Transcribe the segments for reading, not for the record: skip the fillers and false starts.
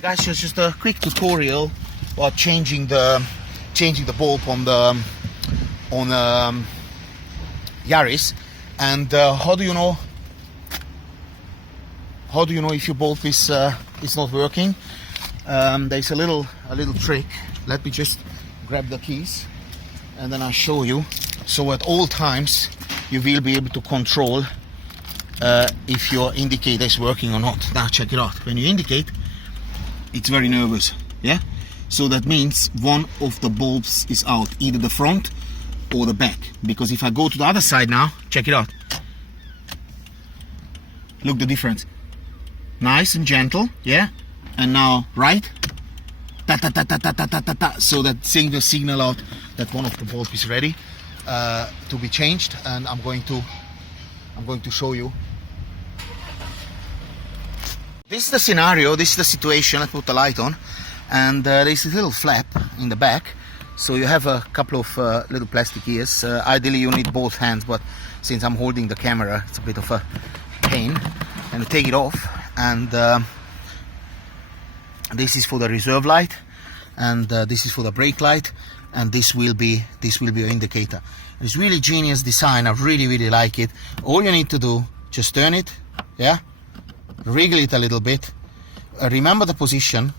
Guys, just a quick tutorial about changing the bulb on the Yaris. And how do you know if your bulb is not working? There's a little trick. Let me just grab the keys and then I'll show you. So at all times you will be able to control if your indicator is working or not. Now check it out. When you indicate, it's very nervous, yeah? So that means one of the bulbs is out, either the front or the back. Because if I go to the other side now, check it out. Look the difference. Nice and gentle, yeah? And now right, ta ta ta ta ta ta ta ta ta. So that sends the signal out that one of the bulbs is ready to be changed. And I'm going to show you. This is the scenario, this is the situation. I put the light on, and there's a little flap in the back. So you have a couple of little plastic ears. Ideally you need both hands, but since I'm holding the camera, it's a bit of a pain. And you take it off, and this is for the reserve light, and this is for the brake light, and this will be your indicator. It's really genius design. I really like it. All you need to do, just turn it, yeah, wriggle it a little bit, remember the position,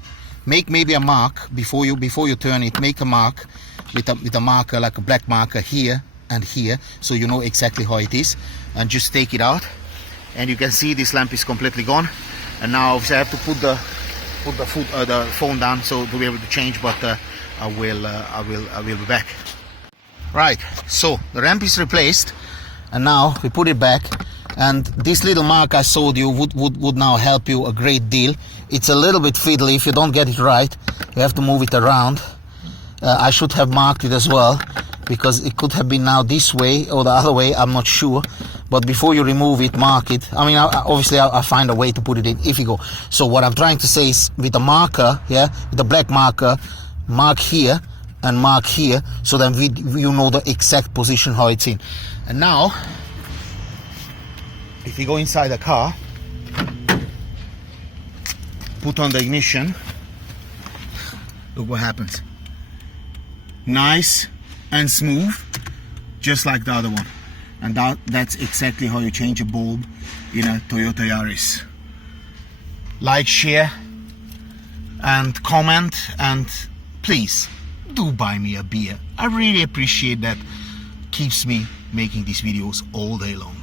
make maybe a mark before you turn it. Make a mark with a marker, like a black marker, here and here, so you know exactly how it is, and just take it out. And you can see this lamp is completely gone. And now obviously I have to put the phone down so to be able to change, but I will be back. Right, so the lamp is replaced, and now we put it back. And this little mark I showed you would now help you a great deal. It's a little bit fiddly. If you don't get it right, you have to move it around. I should have marked it as well, because it could have been now this way or the other way, I'm not sure. But before you remove it, mark it. I mean, obviously I'll find a way to put it in if you go. So what I'm trying to say is, with a marker, yeah, with the black marker, mark here and mark here, so then you know the exact position how it's in. And now, if you go inside the car, put on the ignition, look what happens. Nice and smooth, just like the other one. And that's exactly how you change a bulb in a Toyota Yaris. Like, share and comment, and please do buy me a beer. I really appreciate that. Keeps me making these videos all day long.